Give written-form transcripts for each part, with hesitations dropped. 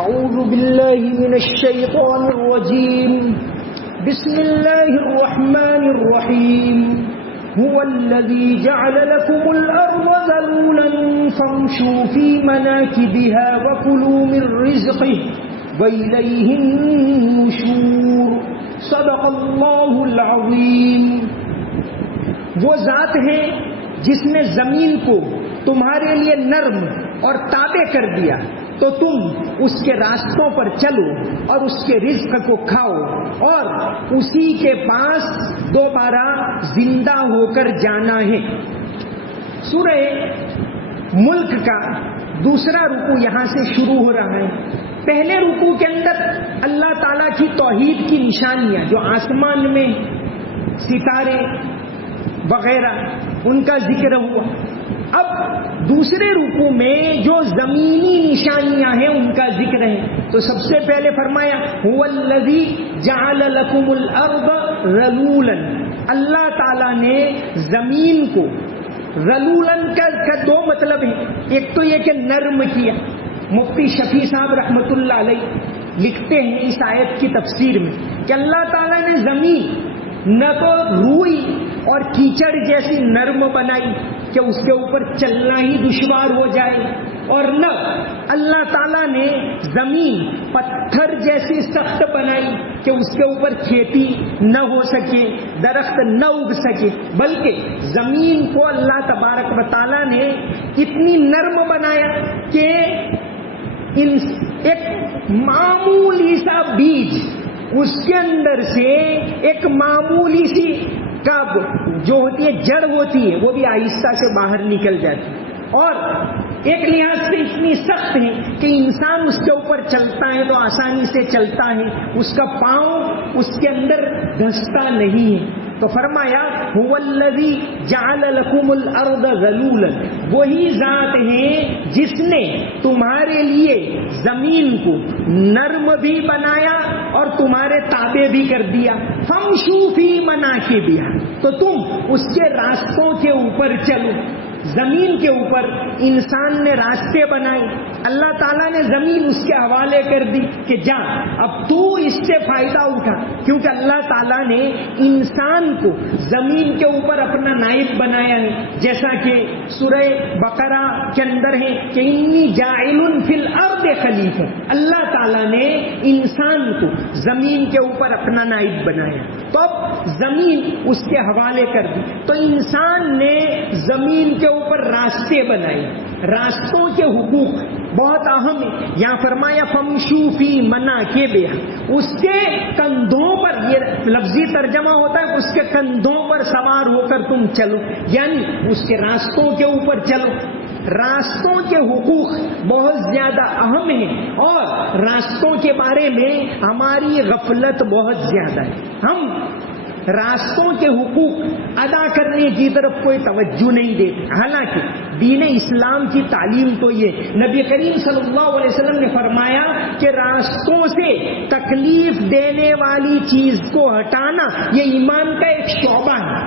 أعوذ بالله من الشيطان الرجيم بسم الله الرحمن الرحيم هو الذي جعل لكم الأرض ذلولا فامشوا في مناكبها وكلوا من رزقه وإليه النشور صدق الله العظيم. وہ ذات ہے جس نے زمین کو تمہارے لیے نرم اور تابع کر دیا تو تم اس کے راستوں پر چلو اور اس کے رزق کو کھاؤ اور اسی کے پاس دوبارہ زندہ ہو کر جانا ہے. سورہ ملک کا دوسرا رکوع یہاں سے شروع ہو رہا ہے. پہلے رکوع کے اندر اللہ تعالیٰ کی توحید کی نشانیاں جو آسمان میں ستارے وغیرہ ان کا ذکر ہوا. اب دوسرے رکوع میں جو زمینی نشانیاں ہیں ان کا ذکر ہے. تو سب سے پہلے فرمایا هو الذی جعل لکم الارض ذلولا. اللہ تعالیٰ نے زمین کو ذلولن کا دو مطلب ہے. ایک تو یہ کہ نرم کیا. مفتی شفیع صاحب رحمۃ اللہ علیہ لکھتے ہیں اس آیت کی تفسیر میں کہ اللہ تعالیٰ نے زمین نہ تو روئی اور کیچڑ جیسی نرم بنائی کہ اس کے اوپر چلنا ہی دشوار ہو جائے، اور نہ اللہ تعالیٰ نے زمین پتھر جیسی سخت بنائی کہ اس کے اوپر کھیتی نہ ہو سکے، درخت نہ اگ سکے، بلکہ زمین کو اللہ تبارک و تعالیٰ نے اتنی نرم بنایا کہ ایک معمولی سا بیج اس کے اندر سے ایک معمولی سی کب جو ہوتی ہے جڑ ہوتی ہے وہ بھی آہستہ سے باہر نکل جاتی ہے، اور ایک لحاظ سے اتنی سخت ہے کہ انسان اس کے اوپر چلتا ہے تو آسانی سے چلتا ہے، اس کا پاؤں اس کے اندر دھستا نہیں ہے. تو فرمایا هو الذی جعل لکم الارض ذلولا. وہی ذات ہے جس نے تمہارے لیے زمین کو نرم بھی بنایا اور تمہارے تابع بھی کر دیا. فامشوا فی مناکبہا. تو تم اس کے راستوں کے اوپر چلو. زمین کے اوپر انسان نے راستے بنائے، اللہ تعالیٰ نے زمین اس کے حوالے کر دی کہ جا اب تو اس سے فائدہ اٹھا، کیونکہ اللہ تعالیٰ نے انسان کو زمین کے اوپر اپنا نائب بنایا ہے. جیسا کہ سورہ بقرہ کے اندر ہے کہ انی جاعل فی الارض خلیفہ. اللہ تعالیٰ نے انسان کو زمین کے اوپر اپنا نائب بنایا تو اب زمین اس کے حوالے کر دی. تو انسان نے زمین کے اوپر راستے بنائے. راستوں کے حقوق بہت اہم ہے. یہاں فرمایا فامشوا فی مناکبہا. اس کے کندھوں پر، یہ لفظی ترجمہ ہوتا ہے اس کے کندھوں پر سوار ہو کر تم چلو، یعنی اس کے راستوں کے اوپر چلو. راستوں کے حقوق بہت زیادہ اہم ہیں اور راستوں کے بارے میں ہماری غفلت بہت زیادہ ہے. ہم راستوں کے حقوق ادا کرنے کی طرف کوئی توجہ نہیں دیتے. حالانکہ دین اسلام کی تعلیم تو یہ، نبی کریم صلی اللہ علیہ وسلم نے فرمایا کہ راستوں سے تکلیف دینے والی چیز کو ہٹانا یہ ایمان کا ایک شعبہ ہے.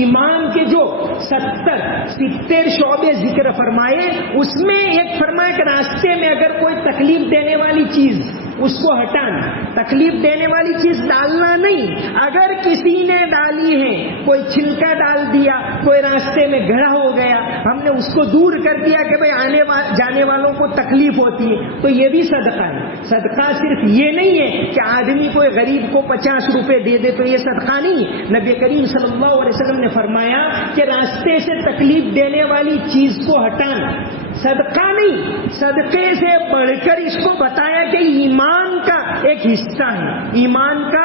ایمان کے جو 70 شعبے ذکر فرمائے اس میں ایک فرمایا کہ راستے میں اگر کوئی تکلیف دینے والی چیز اس کو ہٹانا. تکلیف دینے والی چیز ڈالنا نہیں، اگر کسی نے ڈالی ہے، کوئی چھلکا ڈال دیا، کوئی راستے میں گڑھا ہو گیا، ہم نے اس کو دور کر دیا کہ بھئی آنے جانے والوں کو تکلیف ہوتی ہے، تو یہ بھی صدقہ ہے. صدقہ صرف یہ نہیں ہے کہ آدمی کوئی غریب کو 50 روپے دے دے تو یہ صدقہ نہیں ہے. نبی کریم صلی اللہ علیہ وسلم نے فرمایا کہ راستے سے تکلیف دینے والی چیز کو ہٹانا صدقہ نہیں، صدقے سے بڑھ کر اس کو بتایا کہ ایمان کا ایک حصہ ہے، ایمان کا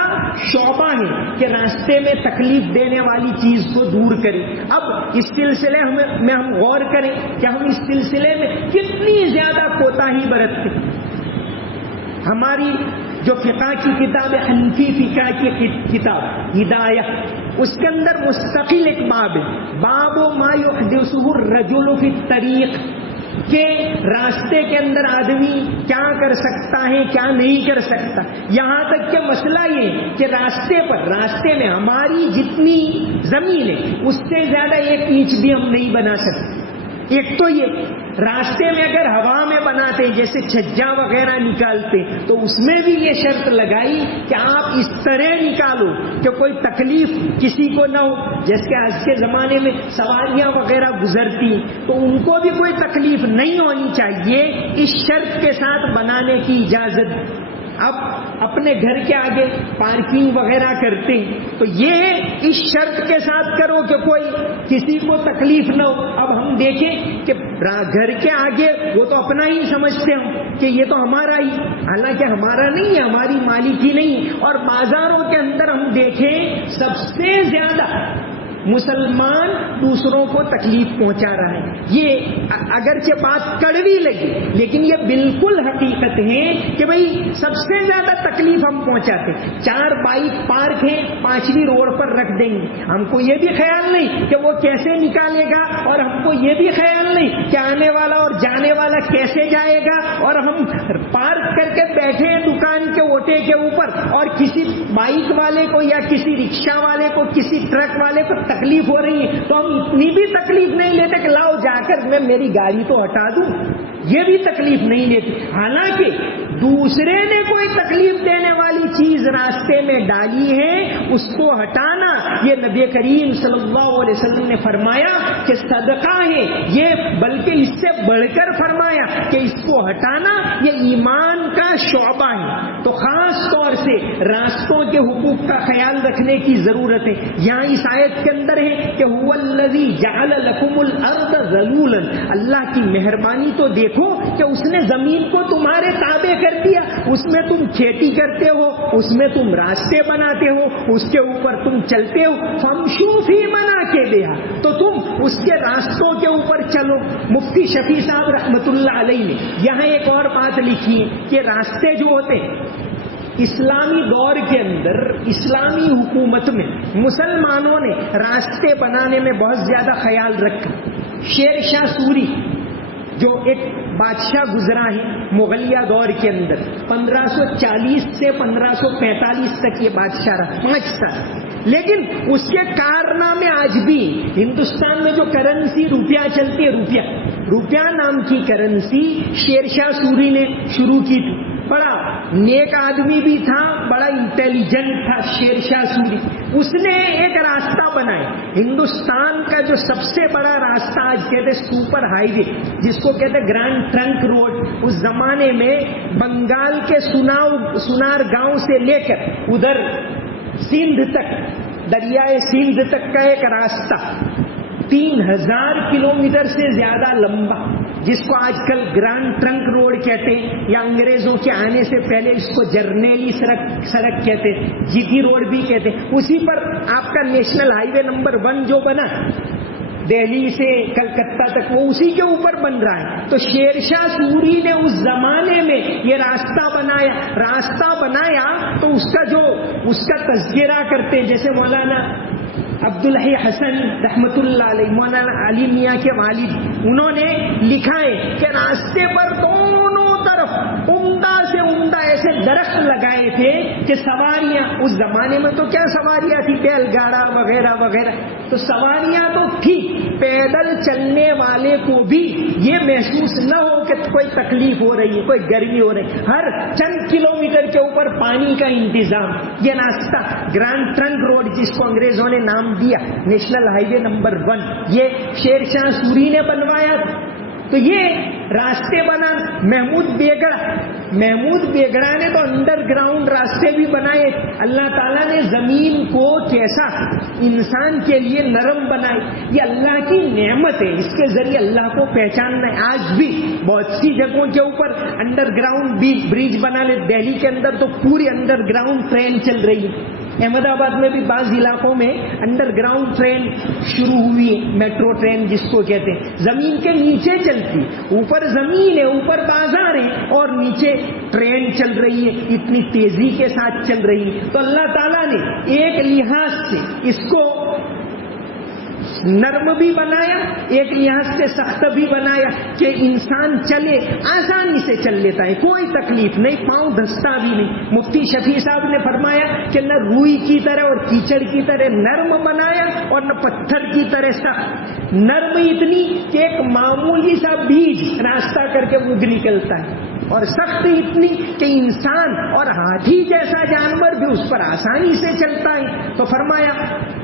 شعبہ ہے کہ راستے میں تکلیف دینے والی چیز کو دور کریں. اب اس سلسلے میں ہم غور کریں کہ ہم اس سلسلے میں کتنی زیادہ کوتاہی برتتے. ہماری جو فقہ کی کتاب ہے، حنفی فقہ کی کتاب ہدایہ، اس کے اندر مستقل ایک باب ہے، باب ما یحدثہ الرجل فی الطریق، کہ راستے کے اندر آدمی کیا کر سکتا ہے کیا نہیں کر سکتا. یہاں تک کہ مسئلہ یہ کہ راستے میں ہماری جتنی زمین ہے اس سے زیادہ 1 انچ بھی ہم نہیں بنا سکتے. ایک تو یہ راستے میں اگر ہوا میں بناتے ہیں جیسے چھجا وغیرہ نکالتے تو اس میں بھی یہ شرط لگائی کہ آپ اس طرح نکالو کہ کوئی تکلیف کسی کو نہ ہو. جیسے کہ آج کے زمانے میں سواریاں وغیرہ گزرتی تو ان کو بھی کوئی تکلیف نہیں ہونی چاہیے. اس شرط کے ساتھ بنانے کی اجازت. اب اپنے گھر کے آگے پارکنگ وغیرہ کرتے ہیں تو یہ اس شرط کے ساتھ کرو کہ کوئی کسی کو تکلیف نہ ہو. اب ہم دیکھیں کہ گھر کے آگے وہ تو اپنا ہی سمجھتے ہوں کہ یہ تو ہمارا ہی، حالانکہ ہمارا نہیں ہے، ہماری مالکی نہیں. اور بازاروں کے اندر ہم دیکھیں سب سے زیادہ مسلمان دوسروں کو تکلیف پہنچا رہا ہے. یہ اگرچہ بات کڑوی لگی لیکن یہ بالکل حقیقت ہے کہ بھئی سب سے زیادہ تکلیف ہم پہنچاتے. 4 بائک پارک ہیں 5ویں روڈ پر رکھ دیں گے، ہم کو یہ بھی خیال نہیں کہ وہ کیسے نکالے گا، اور ہم کو یہ بھی خیال نہیں کہ آنے والا اور جانے والا کیسے جائے گا، اور ہم پارک کر کے بیٹھے ہیں دکان کے اوٹے کے اوپر اور کسی بائک والے کو یا کسی رکشہ والے کو کسی ٹرک والے کو تکلیف ہو رہی ہے تو ہم اتنی بھی تکلیف نہیں لیتے کہ لاؤ جا کر میں میری گاڑی تو ہٹا دوں. یہ بھی تکلیف نہیں لیتے. حالانکہ دوسرے نے کوئی تکلیف دینے والی چیز راستے میں ڈالی ہے اس کو ہٹانا یہ نبی کریم صلی اللہ علیہ وسلم نے فرمایا کہ صدقہ ہے. یہ بلکہ اس سے بڑھ کر فرمایا کہ اس کو ہٹانا یہ ایمان کا شعبہ ہے. تو خاص طور سے راستوں کے حقوق کا خیال رکھنے کی ضرورت ہے. یہاں اس آیت کے اندر ہے کہ هو الذی جعل لکم الارض ذلولا. اللہ کی مہربانی تو دیکھو کہ اس نے زمین کو تمہارے تابع کر دیا. اس میں تم کھیتی کرتے ہو، اس میں تم راستے بناتے ہو، اس کے اوپر تم چلتے ہو. فمشوا فی مناکبہا، تو تم اس کے راستوں کے اوپر چلو. مفتی شفیع صاحب رحمۃ اللہ علیہ نے یہاں ایک اور بات لکھی ہے کہ راستے جو ہوتے ہیں اسلامی دور کے اندر اسلامی حکومت میں مسلمانوں نے راستے بنانے میں بہت زیادہ خیال رکھا. شیر شاہ سوری جو ایک بادشاہ گزرا ہے مغلیہ دور کے اندر 1540 سے 1545 تک یہ بادشاہ رہا 5 سال. لیکن اس کے کارنامے آج بھی ہندوستان میں جو کرنسی روپیہ چلتی ہے روپیہ نام کی کرنسی شیر شاہ سوری نے شروع کی تھی. بڑا نیک آدمی بھی تھا، بڑا انٹیلیجنٹ تھا شیر شاہ سوری. اس نے ایک راستہ بنایا ہندوستان کا جو سب سے بڑا راستہ آج کہتے سپر ہائی وے جس کو کہتے گرانڈ ٹرنک روڈ. اس زمانے میں بنگال کے سنار گاؤں سے لے کر ادھر سندھ تک دریائے سندھ تک کا ایک راستہ 3000 کلومیٹر سے زیادہ لمبا جس کو آج کل گرانڈ ٹرنک روڈ کہتے ہیں یا انگریزوں کے آنے سے پہلے اس کو جرنیلی سڑک کہتے ہیں، جی ٹی روڈ بھی کہتے ہیں. اسی پر آپ کا نیشنل ہائی وے نمبر 1 جو بنا دہلی سے کلکتہ تک وہ اسی کے اوپر بن رہا ہے. تو شیر شاہ سوری نے اس زمانے میں یہ راستہ بنایا تو اس کا تذکرہ کرتے جیسے مولانا عبدالحی حسن رحمت اللہ علیہ مولانا علی میاں کے والد انہوں نے لکھا ہے کہ راستے پر دونوں طرف عمدہ سے عمدہ ایسے درخت لگائے تھے کہ سواریاں اس زمانے میں تو کیا سواریاں تھی بیل گاڑا وغیرہ وغیرہ تو سواریاں تو تھی پیدل چلنے والے کو بھی یہ محسوس نہ ہو کہ کوئی تکلیف ہو رہی ہے کوئی گرمی ہو رہی. ہر چند کلومیٹر کے اوپر پانی کا انتظام. یہ راستہ گرانڈ ٹرنک روڈ جس کو انگریزوں نے نام دیا نیشنل ہائی وے نمبر 1 یہ شیر شاہ سوری نے بنوایا. تو یہ راستے بنا محمود بیگڑا نے تو انڈر گراؤنڈ راستے بھی بنائے. اللہ تعالیٰ نے زمین کو کیسا انسان کے لیے نرم بنائی. یہ اللہ کی نعمت ہے، اس کے ذریعے اللہ کو پہچاننا ہے. آج بھی بہت سی جگہوں کے اوپر انڈر گراؤنڈ برج بنا لے. دہلی کے اندر تو پوری انڈر گراؤنڈ ٹرین چل رہی ہے. احمد آباد میں بھی بعض علاقوں میں انڈر گراؤنڈ ٹرین شروع ہوئی ہے، میٹرو ٹرین جس کو کہتے ہیں. زمین کے نیچے چلتی، اوپر زمین ہے، اوپر بازار ہے اور نیچے ٹرین چل رہی ہے، اتنی تیزی کے ساتھ چل رہی ہے. تو اللہ تعالیٰ نے ایک لحاظ سے اس کو نرم بھی بنایا، ایک لحاظ سے سخت بھی بنایا کہ انسان چلے آسانی سے چل لیتا ہے، کوئی تکلیف نہیں، پاؤں دھستا بھی نہیں۔ مفتی شفیع صاحب نے فرمایا کہ نہ روئی کی طرح اور کیچڑ کی طرح نرم بنایا اور نہ پتھر کی طرح سخت۔ نرم اتنی کہ ایک معمولی سا بیج راستہ کر کے اگ نکلتا ہے، اور سخت اتنی کہ انسان اور ہاتھی جیسا جانور بھی اس پر آسانی سے چلتا ہے۔ تو فرمایا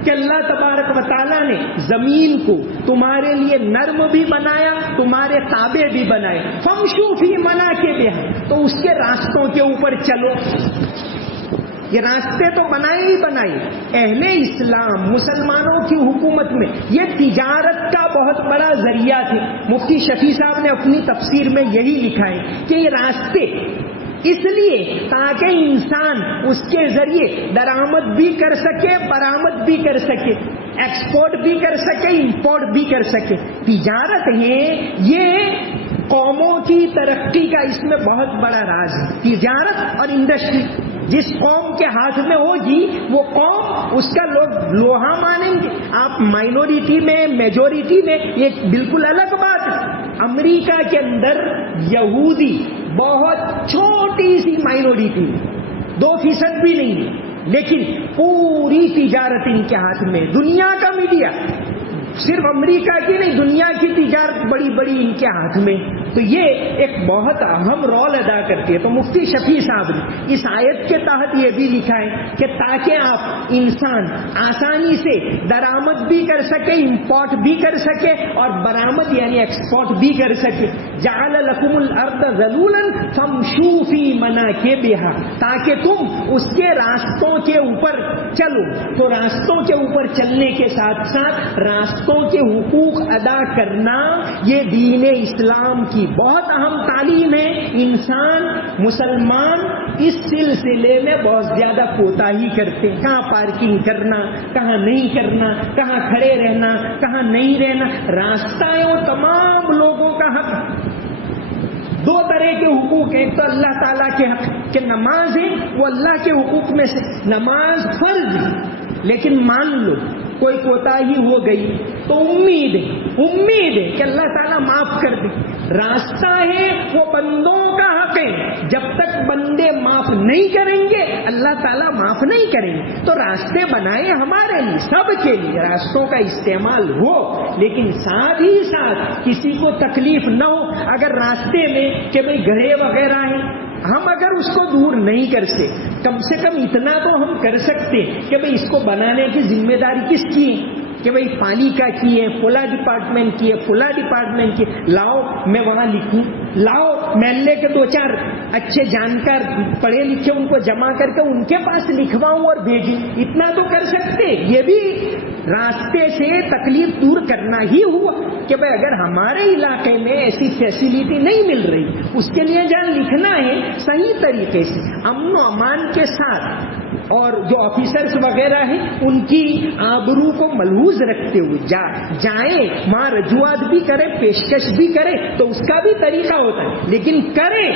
کہ اللہ تبارک و تعالیٰ نے زمین کو تمہارے لیے نرم بھی بنایا، تمہارے تابع بھی بنائے۔ فمشو فی مناکبہا، تو اس کے راستوں کے اوپر چلو۔ یہ راستے تو بنائے ہی بنائے۔ اہل اسلام مسلمانوں کی حکومت میں یہ تجارت کا بہت بڑا ذریعہ تھے۔ مفتی شفیع صاحب نے اپنی تفسیر میں یہی لکھا ہے کہ یہ راستے اس لیے تاکہ انسان اس کے ذریعے درآمد بھی کر سکے، برآمد بھی کر سکے، ایکسپورٹ بھی کر سکے، امپورٹ بھی کر سکے۔ تجارت ہے، یہ قوموں کی ترقی کا اس میں بہت بڑا راز ہے، تجارت اور انڈسٹری۔ جس قوم کے ہاتھ میں ہوگی وہ قوم، اس کا لوگ لوہا مانیں گے۔ آپ مائنورٹی میں میجورٹی میں یہ بالکل الگ بات ہے۔ امریکہ کے اندر یہودی بہت چھوٹی سی مائنورٹی، 2% بھی نہیں، لیکن پوری تجارت ان کے ہاتھ میں۔ دنیا کا میڈیا، صرف امریکہ کی نہیں، دنیا کی تجارت بڑی بڑی ان کے ہاتھ میں۔ تو یہ ایک بہت اہم رول ادا کرتی ہے۔ تو مفتی شفیع صاحب نے اس آیت کے تحت یہ بھی لکھا ہے کہ تاکہ آپ انسان آسانی سے درآمد بھی کر سکے، امپورٹ بھی کر سکے اور برآمد یعنی ایکسپورٹ بھی کر سکے۔ جعل لکم الارض ذلولا فامشوا فی مناکبہا، تاکہ تم اس کے راستوں کے اوپر چلو۔ تو راستوں کے اوپر چلنے کے ساتھ ساتھ راستوں کے حقوق ادا کرنا یہ دین اسلام کی بہت اہم تعلیم ہے۔ انسان مسلمان اس سلسلے میں بہت زیادہ کوتاہی کرتے ہیں، کہاں پارکنگ کرنا، کہاں نہیں کرنا، کہاں کھڑے رہنا، کہاں نہیں رہنا۔ راستہ ہے وہ تمام لوگوں کا حق۔ دو طرح کے حقوق ہیں، ایک تو اللہ تعالیٰ کے حق کہ نماز ہے، وہ اللہ کے حقوق میں سے نماز فرض ہے، لیکن مان لو کوئی کوتاہی ہو گئی تو امید ہے کہ اللہ تعالیٰ معاف کر دے۔ راستہ ہے وہ بندوں کا حق ہے، جب تک بندے معاف نہیں کریں گے اللہ تعالیٰ معاف نہیں کریں گے۔ تو راستے بنائے ہمارے لیے، سب کے لیے راستوں کا استعمال ہو، لیکن ساتھ ہی ساتھ کسی کو تکلیف نہ ہو۔ اگر راستے میں کہ بھئی گڑھے وغیرہ ہیں، ہم اگر اس کو دور نہیں کر سکتے، کم سے کم اتنا تو ہم کر سکتے کہ بھئی اس کو بنانے کی ذمہ داری کس کی ہے، کہ بھئی پالیکا کی ہے، فلاں ڈپارٹمنٹ کی ہے، فلاں ڈپارٹمنٹ کی ہے۔ لاؤ میں وہاں لکھوں، لاؤ محلے کے 2-4 اچھے جانکار پڑھے لکھے ان کو جمع کر کے ان کے پاس لکھواؤں اور بھیجوں، اتنا تو کر سکتے۔ یہ بھی راستے سے تکلیف دور کرنا ہی ہوا کہ بھئی اگر ہمارے علاقے میں ایسی فیسلٹی نہیں مل رہی، اس کے لیے جہاں لکھنا ہے صحیح طریقے سے امن و امان کے ساتھ، اور جو آفیسرز وغیرہ ہیں ان کی آبرو کو ملحوظ رکھتے ہوئے جائیں، وہاں رجوعات بھی کریں، پیشکش بھی کریں، تو اس کا بھی طریقہ ہوتا ہے، لیکن کریں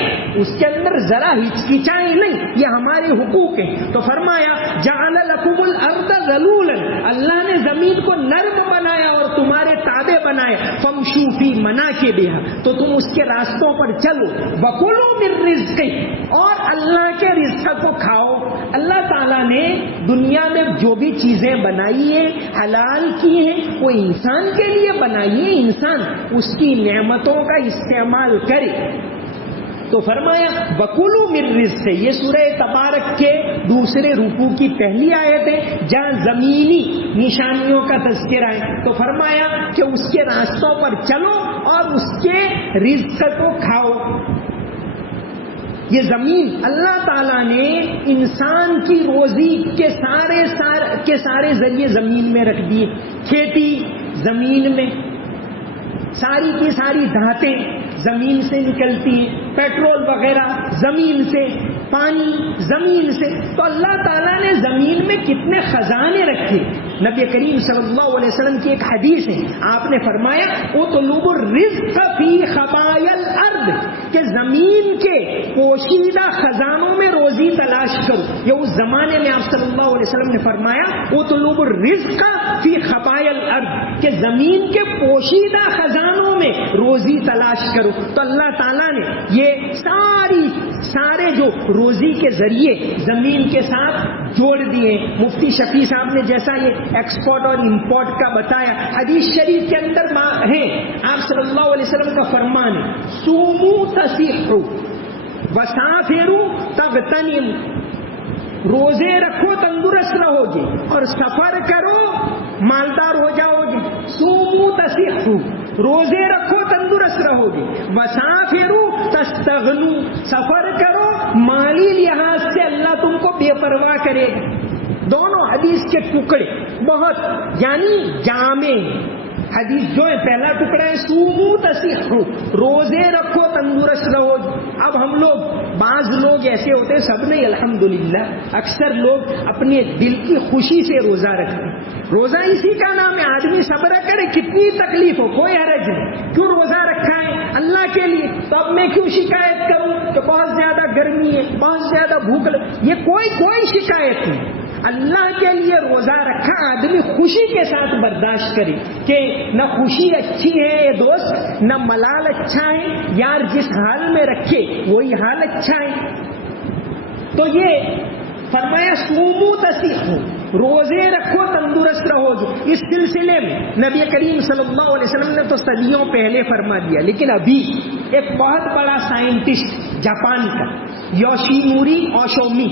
اس کے اندر ذرا ہچکچائیں نہیں، یہ ہمارے حقوق ہیں۔ تو فرمایا جعل لکم الارض ذلولا، اللہ نے زمین کو نرم بنایا اور تمہارے تابع بنائے۔ فامشوا فی مناکبہا، تو تم اس کے راستوں پر چلو۔ وکلوا من رزقہ، اور اللہ کے رزق کو کھاؤ۔ اللہ تعالیٰ نے دنیا میں جو بھی چیزیں بنائی ہیں، حلال کی ہیں، وہ انسان کے لیے بنائی ہیں، انسان اس کی نعمتوں کا استعمال کرے۔ تو فرمایا وَكُلُوا مِن رِزْقِهِ، یہ سورہ تبارک کے دوسرے رکوع کی پہلی آیت ہے جہاں زمینی نشانیوں کا تذکرہ ہے۔ تو فرمایا کہ اس کے راستوں پر چلو اور اس کے رزق کو کھاؤ۔ یہ زمین اللہ تعالیٰ نے انسان کی روزی کے سارے ذریعے زمین میں رکھ دیے۔ کھیتی زمین میں، ساری کی ساری دھاتیں زمین سے نکلتی ہیں، پیٹرول وغیرہ زمین سے، پانی زمین سے۔ تو اللہ تعالیٰ نے زمین میں کتنے خزانے رکھے۔ نبی کریم صلی اللہ علیہ وسلم کی ایک حدیث ہے، آپ نے فرمایا اطلبوا الرزق فی خبایا الارض، کہ کہ زمین کے پوشیدہ خزانوں میں روزی تلاش کرو. یہ اس زمانے میں آپ صلی اللہ علیہ وسلم نے فرمایا اطلب الرزق فی خبائل الارض کہ زمین کے پوشیدہ خزانوں میں روزی تلاش کرو. تو اللہ تعالیٰ نے یہ سارے جو روزی کے ذریعے زمین کے ساتھ جوڑ دیے. مفتی شفیع صاحب نے جیسا یہ ایکسپورٹ اور امپورٹ کا بتایا, حدیث شریف کے اندر ہے آپ صلی اللہ علیہ وسلم کا فرمان ہے سومو تصیحو وسافرو تغتنمو, روزے رکھو تندرست رہو گے اور سفر کرو مالدار ہو جاؤ گے. سومو تصیحو, روزے رکھو تندرست رہو گے. وسافرو تستغنو, سفر کرو مالی لحاظ سے اللہ تم کو بے پرواہ کرے گا. دونوں حدیث کے ٹکڑے بہت یعنی جامع حدیث جو ہے. پہلا ٹکڑا ہے سومو تصیحو, روزے رکھو تندرست رہو. اب ہم لوگ بعض لوگ ایسے ہوتے ہیں, سب نہیں الحمدللہ, اکثر لوگ اپنے دل کی خوشی سے روزہ رکھتے ہیں. روزہ اسی کا نام ہے, آدمی صبر کرے کتنی تکلیف ہو کوئی حرج نہیں. کیوں روزہ رکھا ہے اللہ کے لیے, تو اب میں کیوں شکایت کروں کہ بہت زیادہ گرمی ہے, بہت زیادہ بھوک لگی. یہ کوئی شکایت نہیں. اللہ کے لیے روزہ رکھا آدمی خوشی کے ساتھ برداشت کرے کہ نہ خوشی اچھی ہے یہ دوست, نہ ملال اچھا ہے یار, جس حال میں رکھے وہی حال اچھا ہے. تو یہ فرمایا سومو تصیحو, روزے رکھو تندرست رہو گے. اس سلسلے میں نبی کریم صلی اللہ علیہ وسلم نے تو صدیوں پہلے فرما دیا, لیکن ابھی ایک بہت بڑا سائنٹسٹ جاپان کا یوشیموری اوشومی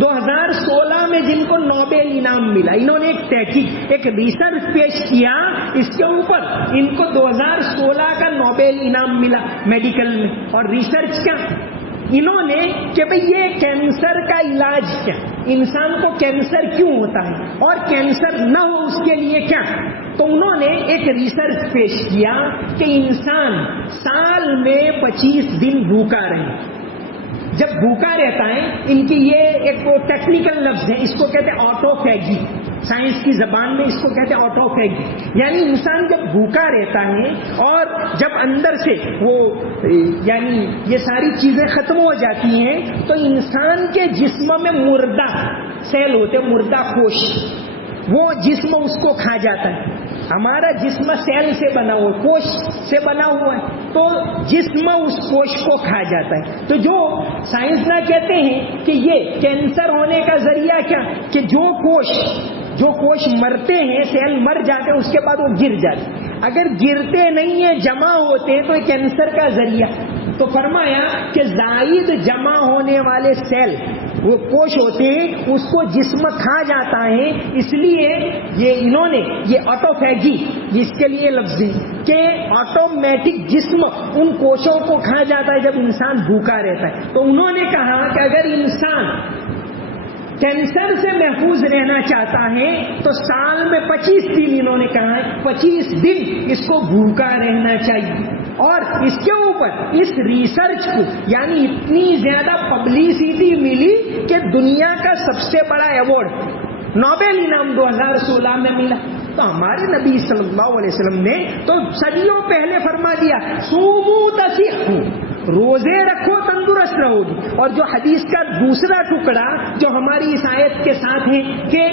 2016 میں جن کو نوبل انعام ملا, انہوں نے ایک تحقیق ایک ریسرچ پیش کیا اس کے اوپر. ان کو 2016 کا نوبل انعام ملا میڈیکل میں. اور ریسرچ کیا انہوں نے کہ بھئی یہ کینسر کا علاج کیا, انسان کو کینسر کیوں ہوتا ہے اور کینسر نہ ہو اس کے لیے کیا. تو انہوں نے ایک ریسرچ پیش کیا کہ انسان سال میں 25 دن بھوکا رہے. جب بھوکا رہتا ہے, ان کی یہ ایک ٹیکنیکل لفظ ہے, اس کو کہتے ہیں آٹوفیگی, سائنس کی زبان میں اس کو کہتے ہیں آٹوفیگی. یعنی انسان جب بھوکا رہتا ہے اور جب اندر سے وہ یعنی یہ ساری چیزیں ختم ہو جاتی ہیں تو انسان کے جسم میں مردہ سیل ہوتے, مردہ کوش, وہ جسم اس کو کھا جاتا ہے. ہمارا جسم سیل سے بنا ہوا ہے, کوش سے بنا ہوا ہے, تو جسم اس کوش کو کھا جاتا ہے. تو جو سائنسداں کہتے ہیں کہ یہ کینسر ہونے کا ذریعہ کیا کہ جو کوش مرتے ہیں, سیل مر جاتے ہیں, اس کے بعد وہ گر جاتے ہیں. اگر گرتے نہیں ہیں جمع ہوتے ہیں تو یہ کینسر کا ذریعہ. تو فرمایا کہ زائد جمع ہونے والے سیل وہ کوش ہوتے ہیں, اس کو جسم کھا جاتا ہے. اس لیے یہ انہوں نے یہ آٹوفیگی جس کے لیے لفظ ہے کہ آٹومیٹک جسم ان کوشوں کو کھا جاتا ہے جب انسان بھوکا رہتا ہے. تو انہوں نے کہا کہ اگر انسان کینسر سے محفوظ رہنا چاہتا ہے تو سال میں 25 دن, انہوں نے کہا 25 دن اس کو بھوکا رہنا چاہیے. اور اس کے اوپر اس ریسرچ کو یعنی اتنی زیادہ پبلسٹی ملی کہ دنیا کا سب سے بڑا ایوارڈ نوبل انعام 2016 میں ملا. تو ہمارے نبی صلی اللہ علیہ وسلم نے تو صدیوں پہلے فرما دیا سومو تصیحو, روزے رکھو تندرست رہو گی. اور جو حدیث کا دوسرا ٹکڑا جو ہماری اس آیت کے ساتھ ہے کہ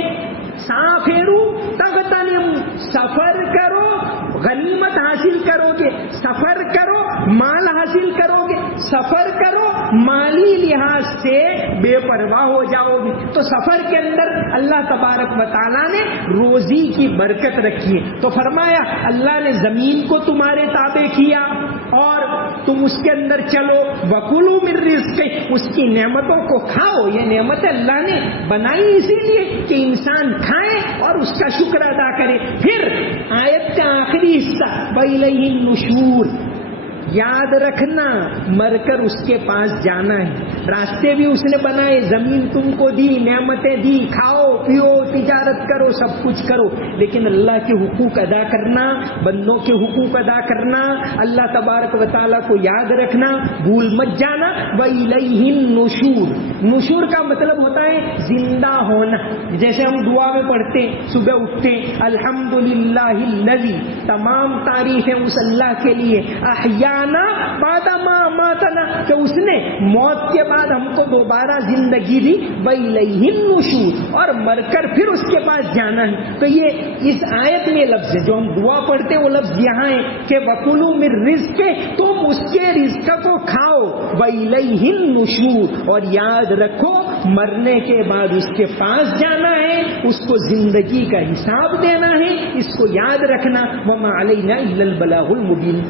سافرو تغتنمو, سفر کرو غنیمت حاصل کرو گے, سفر کرو مال حاصل کرو گے, سفر کرو مالی لحاظ سے بے پرواہ ہو جاؤ گے. تو سفر کے اندر اللہ تبارک و تعالیٰ نے روزی کی برکت رکھی ہے. تو فرمایا اللہ نے زمین کو تمہارے تابع کیا اور تم اس کے اندر چلو, وکلوا من رزقہ, اس کی نعمتوں کو کھاؤ. یہ نعمت اللہ نے بنائی اسی لیے کہ انسان کھائے اور اس کا شکر ادا کرے. پھر آیت کا آخری حصہ وَإِلَيْهِ النُّشُورُ, یاد رکھنا مر کر اس کے پاس جانا ہے. راستے بھی اس نے بنائے, زمین تم کو دی, نعمتیں دی, کھاؤ پیو تجارت کرو سب کچھ کرو, لیکن اللہ کے حقوق ادا کرنا, بندوں کے حقوق ادا کرنا, اللہ تبارک و تعالیٰ کو یاد رکھنا, بھول مت جانا. وَإِلَيْهِ النُّشُورُ, نشور کا مطلب ہوتا ہے زندہ ہونا. جیسے ہم دعا میں پڑھتے صبح اٹھتے الحمدللہ الذی, تمام تعریفیں اس اللہ کے لیے, احیانا بعد ما اماتنا کہ اس نے موت کے بعد ہم کو دوبارہ زندگی دی، وَإِلَيْهِ النُّشُورُ اور مر کر پھر اس کے پاس جانا ہے. تو یہ اس آیت میں لفظ ہے جو ہم دعا پڑھتے وہ لفظ یہاں ہے کہ وَكُلُوا مِن رِزْقِهِ تم اس کے رزق کو کھاؤ، وَإِلَيْهِ النُّشُورُ اور یاد رکھو مرنے کے بعد اس کے پاس جانا ہے، اس کو زندگی کا حساب دینا ہے، اس کو یاد رکھنا. وَمَا عَلَيْنَا إِلَّا الْبَلَاغُ الْمُبِينُ.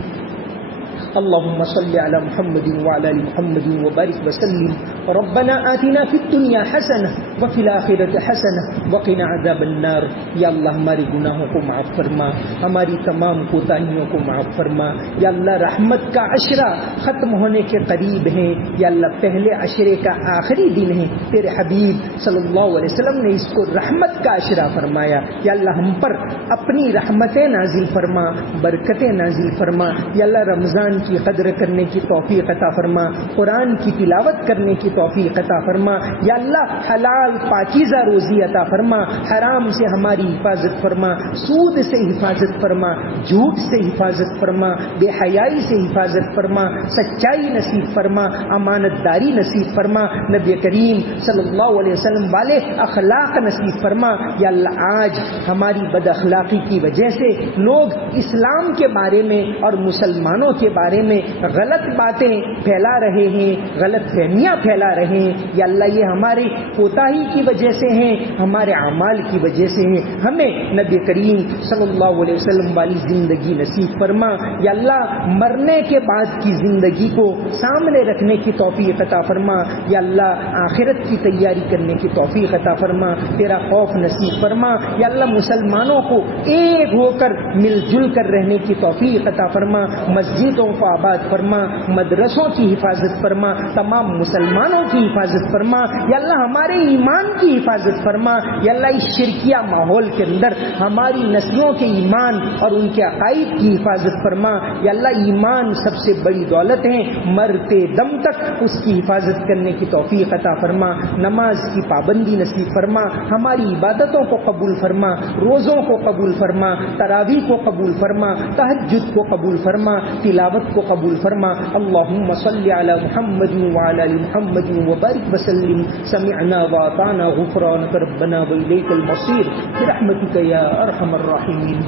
اللهم صل على محمد وعلى ال محمد وبارك وسلم. ربنا آتنا في الدنيا حسنة وفي الآخرة حسنة وقنا عذاب النار. یا اللہ ہمارے گناہوں کو معاف فرما، ہماری تمام کوتاہیوں کو معاف فرما. یا اللہ رحمت کا عشرہ ختم ہونے کے قریب ہیں. یا اللہ پہلے عشرے کا آخری دن ہے، تیرے حبیب صلی اللہ علیہ وسلم نے اس کو رحمت کا عشرہ فرمایا. یا اللہ ہم پر اپنی رحمتیں نازل فرما، برکتیں نازل فرما. یا اللہ رمضان کی قدر کرنے کی توفیق عطا فرما، قرآن کی تلاوت کرنے کی توفیق عطا فرما. یا اللہ حلال پاکیزہ روزی عطا فرما، حرام سے ہماری حفاظت فرما، سود سے حفاظت فرما، جھوٹ سے حفاظت فرما، بے حیائی سے حفاظت فرما، سچائی نصیب فرما، امانت داری نصیب فرما، نبی کریم صلی اللہ علیہ وسلم والے اخلاق نصیب فرما. یا اللہ آج ہماری بد اخلاقی کی وجہ سے لوگ اسلام کے بارے میں اور مسلمانوں کے بارے میں غلط باتیں پھیلا رہے ہیں، غلط فہمیاں پھیلا رہے ہیں. یا اللہ یہ ہماری کوتاہی کی وجہ سے ہیں، ہمارے اعمال کی وجہ سے ہیں. ہمیں نبی کریم صلی اللہ علیہ وسلم والی زندگی نصیب فرما. یا اللہ مرنے کے بعد کی زندگی کو سامنے رکھنے کی توفیق عطا فرما. یا اللہ آخرت کی تیاری کرنے کی توفیق عطا فرما، تیرا خوف نصیب فرما. یا اللہ مسلمانوں کو ایک ہو کر مل جل کر رہنے کی توفیق عطا فرما. مسجدوں کو آباد فرما، مدرسوں کی حفاظت فرما، تمام مسلمانوں کی حفاظت فرما. یا اللہ ہمارے ایمان کی حفاظت فرما. یا اللہ اس شرکیہ ماحول کے اندر ہماری نسلوں کے ایمان اور ان کے عقائد کی حفاظت فرما. یا اللہ ایمان سب سے بڑی دولت ہے، مرتے دم تک اس کی حفاظت کرنے کی توفیق عطا فرما. نماز کی پابندی نصیب فرما، ہماری عبادتوں کو قبول فرما، روزوں کو قبول فرما، تراویح کو قبول فرما، تہجد کو قبول فرما، تلاوت کو قبول فرما. اللهم صل على محمد وعلى ال محمد وبارك وسلم. سمعنا واطعنا غفرانك ربنا واليك المصير برحمتك يا ارحم الراحمين.